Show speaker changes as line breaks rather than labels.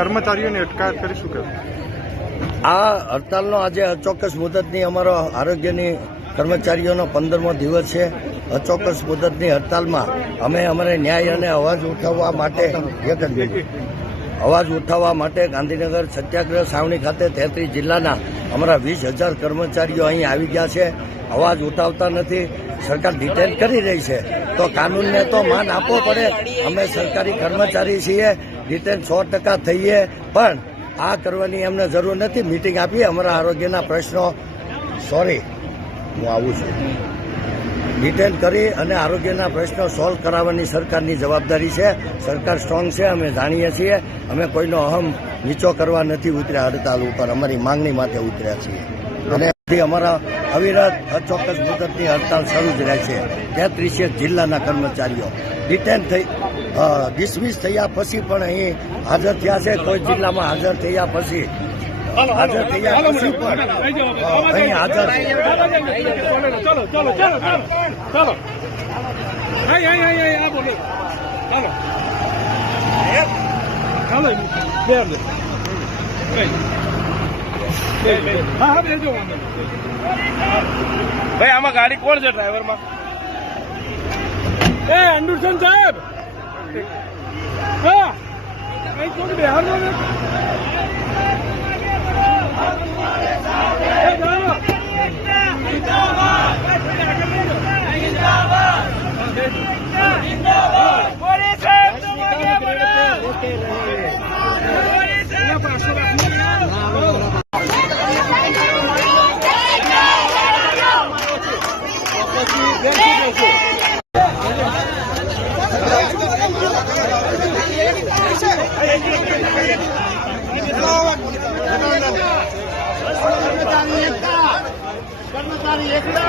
કર્મચારીઓની અટકાયત કરી શું કહેવું?
આ હડતાલનો આજે અચોક્કસ મુદતની અમારો આરોગ્યની કર્મચારીઓનો પંદરમો દિવસ છે. અચોક્કસ મુદતની હડતાલમાં અમે અમારે ન્યાય અને અવાજ ઉઠાવવા માટે અવાજ ઉઠાવવા માટે ગાંધીનગર સત્યાગ્રહ સાવણી ખાતે તેત્રીસ જિલ્લાના અમારા વીસ હજાર કર્મચારીઓ અહીં આવી ગયા છે. અવાજ ઉઠાવતા નથી. સરકાર ડિટેલ કરી રહી છે. તો કાનૂનને તો માન આપવો પડે. અમે સરકારી કર્મચારી છીએ. ડિટેન સો ટકા થઈએ, પણ આ કરવાની એમને જરૂર નથી. મિટિંગ આપી અમારા આરોગ્યના પ્રશ્નો. સોરી હું આવું છું. ડિટેન કરી અને આરોગ્યના પ્રશ્નો સોલ્વ કરાવવાની સરકારની જવાબદારી છે. સરકાર સ્ટ્રોંગ છે, અમે જાણીએ છીએ. અમે કોઈનો અહમ નીચો કરવા નથી ઉતર્યા હડતાલ ઉપર. અમારી માંગણી માટે ઉતર્યા છીએ. અને અમારા અવિરત અચોક્કસ મુદતની હડતાલ શરૂ જ રહેશે તેત્રીસેક જિલ્લાના કર્મચારીઓ. ડિટેન થઈ ડિસમિસ થયા પછી પણ અહીં હાજર થયા છે કોઈ જિલ્લામાં હાજર થયા પછી. હાજર થયા પછી પણ અહીં હાજર.
ભાઈ આમાં ગાડી કોણ છે ડ્રાઈવરમાં એ અંડુરસન સાહેબ. હા. કઈ કોણ બિહાર નો. कर्मचारी एकता कर्मचारी एकता